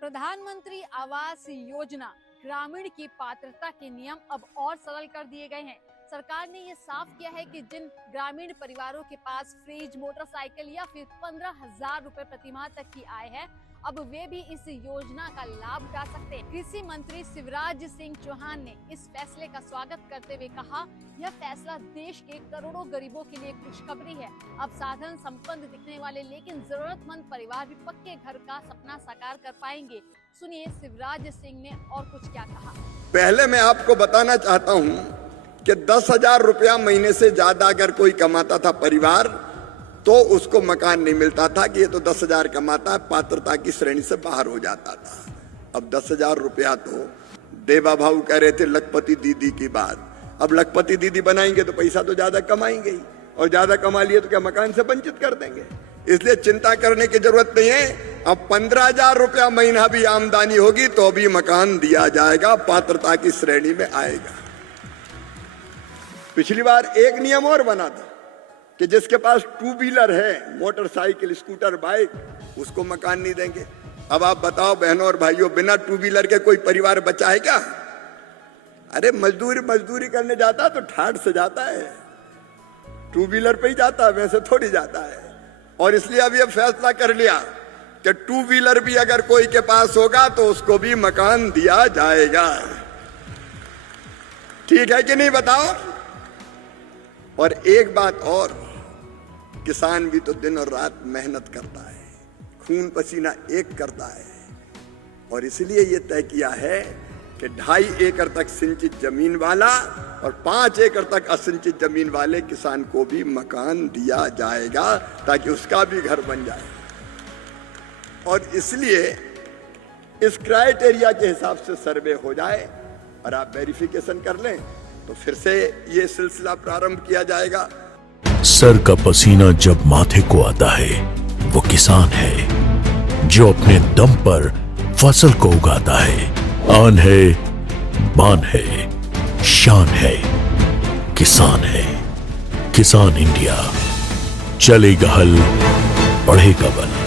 प्रधानमंत्री आवास योजना ग्रामीण की पात्रता के नियम अब और सरल कर दिए गए हैं। सरकार ने ये साफ किया है कि जिन ग्रामीण परिवारों के पास फ्रिज, मोटरसाइकिल या फिर 15,000 रुपए प्रतिमाह तक की आय है, अब वे भी इस योजना का लाभ उठा सकते हैं। कृषि मंत्री शिवराज सिंह चौहान ने इस फैसले का स्वागत करते हुए कहा, यह फैसला देश के करोड़ों गरीबों के लिए खुशखबरी है। अब साधन संपन्न दिखने वाले लेकिन जरूरतमंद परिवार भी पक्के घर का सपना साकार कर पाएंगे। सुनिए शिवराज सिंह ने और कुछ क्या कहा। पहले मैं आपको बताना चाहता हूँ कि 10,000 रुपया महीने से ज्यादा अगर कोई कमाता था परिवार, तो उसको मकान नहीं मिलता था कि ये तो 10,000 कमाता है, पात्रता की श्रेणी से बाहर हो जाता था। अब 10,000 रुपया तो देवा भाऊ कह रहे थे लखपति दीदी की बात। अब लखपति दीदी बनाएंगे तो पैसा तो ज्यादा कमाएंगे ही, और ज्यादा कमा लिए तो क्या मकान से वंचित कर देंगे। इसलिए चिंता करने की जरूरत नहीं है। अब 15,000 रुपया महीना भी आमदनी होगी तो भी मकान दिया जाएगा, पात्रता की श्रेणी में आएगा। पिछली बार एक नियम और बना था कि जिसके पास 2 व्हीलर है, मोटरसाइकिल, स्कूटर, बाइक, उसको मकान नहीं देंगे। अब आप बताओ बहनों और भाइयों, बिना 2 व्हीलर के कोई परिवार बचा है क्या? अरे मजदूरी करने जाता तो ठाठ से जाता है, 2 व्हीलर पे ही जाता है, वैसे थोड़ी जाता है। और इसलिए अब ये फैसला कर लिया कि 2 व्हीलर भी अगर कोई के पास होगा तो उसको भी मकान दिया जाएगा। ठीक है कि नहीं बताओ? और एक बात और, किसान भी तो दिन और रात मेहनत करता है, खून पसीना एक करता है, और इसलिए ये तय किया है कि 2.5 एकड़ तक सिंचित जमीन वाला और 5 एकड़ तक असिंचित जमीन वाले किसान को भी मकान दिया जाएगा, ताकि उसका भी घर बन जाए। और इसलिए इस क्राइटेरिया के हिसाब से सर्वे हो जाए और आप वेरिफिकेशन कर लें तो फिर से ये सिलसिला प्रारंभ किया जाएगा। सर का पसीना जब माथे को आता है, वो किसान है जो अपने दम पर फसल को उगाता है। आन है, बान है, शान है, किसान है। किसान इंडिया, चलेगा हल, बढ़ेगा बल।